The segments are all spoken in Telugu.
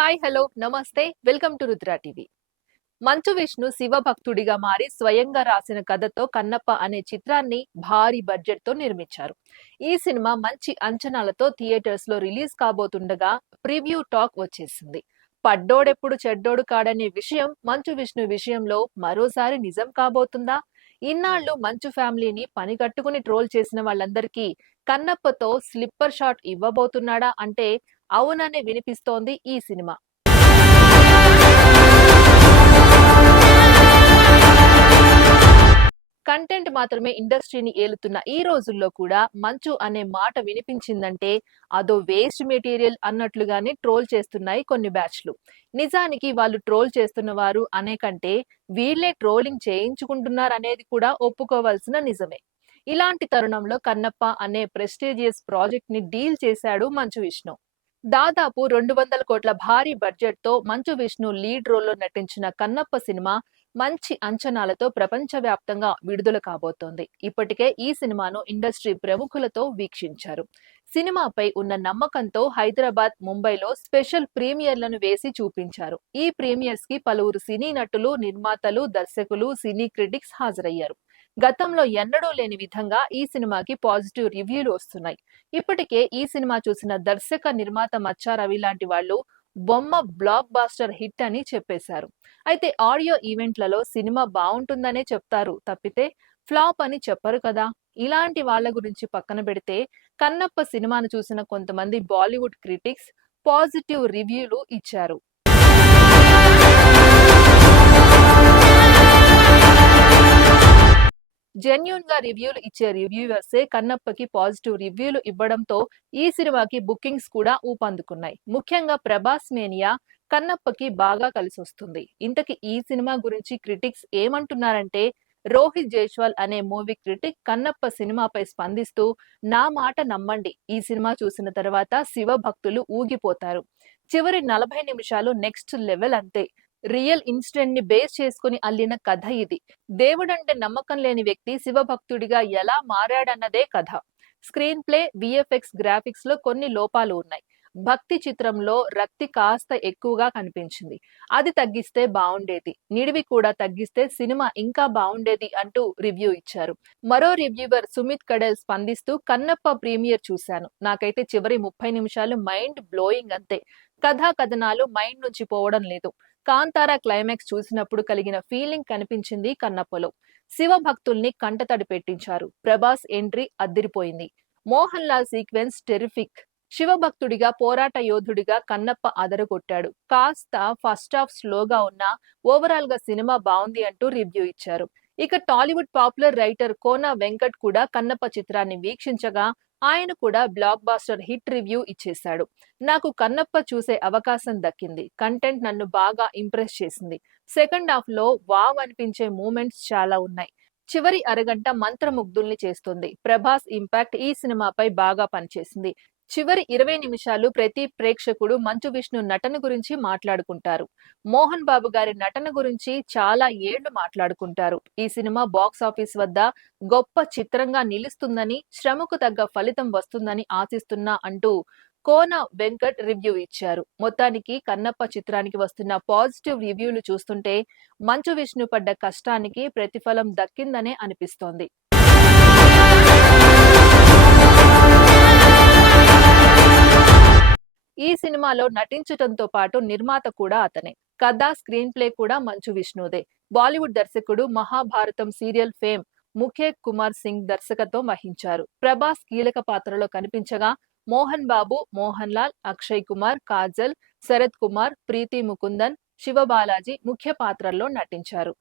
హాయ్ హలో నమస్తే welcome to Rudra TV. Manchu Vishnu Shiva భక్తుడిగా మారి స్వయంగా రాసిన కథతో కన్నప్ప అనే చిత్రాన్ని భారీ బడ్జెట్తో నిర్మించారు. ఈ సినిమా మంచి అంచనాలతో థియేటర్స్లో రిలీజ్ కాబోతుండగా ప్రివ్యూ టాక్ వచ్చేసింది. పడ్డోడెప్పుడు చెడ్డోడు కాడనే విషయం మంచు విష్ణు విషయంలో మరోసారి నిజం కాబోతుందా? ఇన్నాళ్ళు మంచు ఫ్యామిలీని పని కట్టుకుని ట్రోల్ చేసిన వాళ్ళందరికీ కన్నప్పతో స్లిప్పర్ షాట్ ఇవ్వబోతున్నాడా అంటే అవుననే వినిపిస్తోంది ఈ సినిమా. కంటెంట్ మాత్రమే ఇండస్ట్రీని ఏలుతున్న ఈ రోజుల్లో కూడా మంచు అనే మాట వినిపించిందంటే అదో వేస్ట్ మెటీరియల్ అన్నట్లుగానే ట్రోల్ చేస్తున్నాయి కొన్ని బ్యాచ్లు. నిజానికి వాళ్ళు ట్రోల్ చేస్తున్న వారు అనే కంటే వీళ్ళే ట్రోలింగ్ చేయించుకుంటున్నారు అనేది కూడా ఒప్పుకోవాల్సిన నిజమే. ఇలాంటి తరుణంలో కన్నప్ప అనే ప్రెస్టీజియస్ ప్రాజెక్ట్ని డీల్ చేశాడు మంచు విష్ణు. దాదాపు రెండు వందల కోట్ల భారీ బడ్జెట్తో మంచు విష్ణు లీడ్ రోల్లో నటించిన కన్నప్ప సినిమా మంచి అంచనాలతో ప్రపంచవ్యాప్తంగా విడుదల కాబోతోంది. ఇప్పటికే ఈ సినిమాను ఇండస్ట్రీ ప్రముఖులతో వీక్షించారు. సినిమాపై ఉన్న నమ్మకంతో హైదరాబాద్ ముంబైలో స్పెషల్ ప్రీమియర్లను వేసి చూపించారు. ఈ ప్రీమియర్స్కి పలువురు సినీ నటులు నిర్మాతలు దర్శకులు సినీ క్రిటిక్స్ హాజరయ్యారు. గతంలో ఎన్నడూ లేని విధంగా ఈ సినిమాకి పాజిటివ్ రివ్యూలు వస్తున్నాయి. ఇప్పటికే ఈ సినిమా చూసిన దర్శక నిర్మాత మచ్చా రవి లాంటి వాళ్ళు బొమ్మ బ్లాక్ బాస్టర్ హిట్ అని చెప్పేశారు. అయితే ఆడియో ఈవెంట్లలో సినిమా బాగుంటుందనే చెప్తారు తప్పితే ఫ్లాప్ అని చెప్పరు కదా. ఇలాంటి వాళ్ళ గురించి పక్కన పెడితే కన్నప్ప సినిమాను చూసిన కొంతమంది బాలీవుడ్ క్రిటిక్స్ పాజిటివ్ రివ్యూలు ఇచ్చారు. జెన్యున్గా రివ్యూలు ఇచ్చే రివ్యూవర్సే కన్నప్పకి పాజిటివ్ రివ్యూలు ఇవ్వడంతో ఈ సినిమాకి బుకింగ్స్ కూడా ఊపందుకున్నాయి. ముఖ్యంగా ప్రభాస్ మేనియా కన్నప్పకి బాగా కలిసొస్తుంది. ఇంతకి ఈ సినిమా గురించి క్రిటిక్స్ ఏమంటున్నారంటే రోహిత్ జైస్వాల్ అనే మూవీ క్రిటిక్ కన్నప్ప సినిమాపై స్పందిస్తూ నా మాట నమ్మండి. ఈ సినిమా చూసిన తర్వాత శివ భక్తులు ఊగిపోతారు. చివరి నలభై నిమిషాలు నెక్స్ట్ లెవెల్ అంతే. రియల్ ఇన్సిడెంట్ని బేస్ చేసుకుని అల్లిన కథ ఇది. దేవుడంటే నమ్మకం లేని వ్యక్తి శివభక్తుడిగా ఎలా మారాడన్నదే కథ. స్క్రీన్ ప్లే విఎఫ్ఎక్స్ గ్రాఫిక్స్లో కొన్ని లోపాలు ఉన్నాయి. భక్తి చిత్రంలో రక్తి కాస్త ఎక్కువగా కనిపించింది. అది తగ్గిస్తే బాగుండేది నిడివి కూడా తగ్గిస్తే సినిమా ఇంకా బాగుండేది అంటూ రివ్యూ ఇచ్చారు. మరో రివ్యూవర్ సుమిత్ కడెల్ స్పందిస్తూ కన్నప్ప ప్రీమియర్ చూశాను. నాకైతే చివరి ముప్పై నిమిషాలు మైండ్ బ్లోయింగ్ అంతే. కథా కథనాలు మైండ్ నుంచి పోవడం లేదు. కాంతార క్లైమాక్స్ చూసినప్పుడు కలిగిన ఫీలింగ్ కనిపించింది కన్నప్పలో. శివ భక్తుల్ని కంటతడి పెట్టించారు. Prabhas entry అద్దిరిపోయింది. Mohan Lal sequence terrific. శివభక్తుడిగా పోరాట యోధుడిగా కన్నప్ప అదరగొట్టాడు. కాస్త ఫస్ట్ హాఫ్ స్లోగా ఉన్న ఓవరాల్గా సినిమా బాగుంది అంటూ రివ్యూ ఇచ్చారు. ఇక Tollywood popular writer Kona Venkat కూడా కన్నప్ప చిత్రాన్ని వీక్షించగా ఆయన కూడా బ్లాక్ బాస్టర్ హిట్ రివ్యూ ఇచ్చేశాడు. నాకు కన్నప్ప చూసే అవకాశం దక్కింది. కంటెంట్ నన్ను బాగా ఇంప్రెస్ చేసింది. సెకండ్ హాఫ్లో వావ్ అనిపించే మూమెంట్స్ చాలా ఉన్నాయి. చివరి అరగంట మంత్రముగ్ధుల్ని చేస్తుంది. ప్రభాస్ ఇంపాక్ట్ ఈ సినిమాపై బాగా పనిచేసింది. చివరి ఇరవై నిమిషాలు ప్రతి ప్రేక్షకుడు మంచు విష్ణు నటన గురించి మాట్లాడుకుంటారు. మోహన్ బాబు గారి నటన గురించి చాలా ఏళ్ళు మాట్లాడుకుంటారు. ఈ సినిమా బాక్స్ ఆఫీస్ వద్ద గొప్ప చిత్రంగా నిలుస్తుందని శ్రమకు తగ్గ ఫలితం వస్తుందని ఆశిస్తున్నా అంటూ కోన వెంకట్ రివ్యూ ఇచ్చారు. మొత్తానికి కన్నప్ప చిత్రానికి వస్తున్న పాజిటివ్ రివ్యూలు చూస్తుంటే మంచు విష్ణు పడ్డ కష్టానికి ప్రతిఫలం దక్కిందనే అనిపిస్తోంది. ఈ సినిమాలో నటించటంతో పాటు నిర్మాత కూడా అతనే. కథ స్క్రీన్ ప్లే కూడా మంచు విష్ణుదే. బాలీవుడ్ దర్శకుడు మహాభారతం సీరియల్ ఫేమ్ ముఖేష్ కుమార్ సింగ్ దర్శకత్వం వహించారు. ప్రభాస్ కీలక పాత్రలో కనిపించగా మోహన్ బాబు మోహన్ లాల్ అక్షయ్ కుమార్ కాజల్ శరత్ కుమార్ ప్రీతి ముకుందన్ శివబాలాజీ ముఖ్య పాత్రల్లో నటించారు.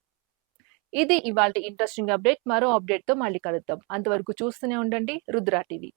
ఇది ఇవాళ ఇంట్రెస్టింగ్ అప్డేట్. మరో అప్డేట్తో మళ్ళీ కలుద్దాం. అంతవరకు చూస్తూనే ఉండండి. రుద్రా టీవీ.